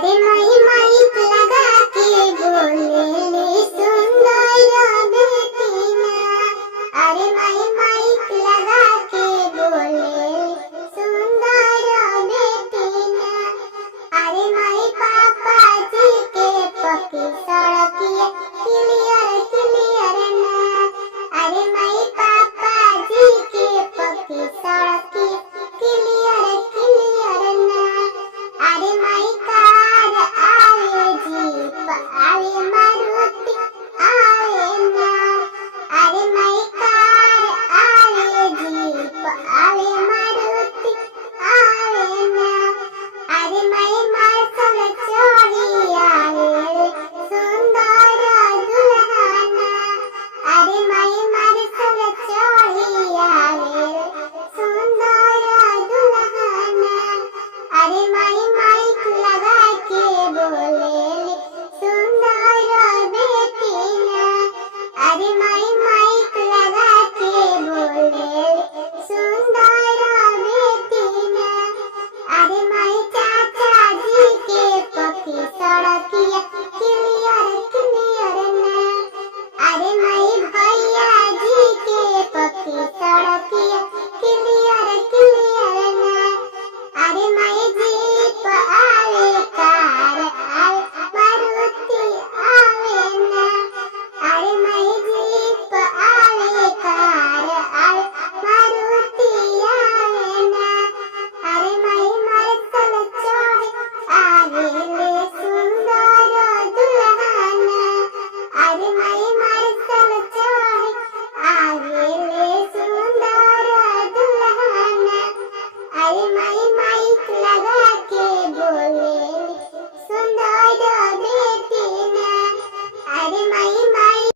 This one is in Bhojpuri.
अरे माई माइक लगा के बोले ले सुंदर बेटीना। अरे माई माइक लगा के बोले ले सुंदर बेटीना। अरे माई पापा जी के पक्की सड़किया क्लियर क्लियर ना। अरे माई पापा जी के पक्की सड़किया क्लियर क्लियर ना। अरे माई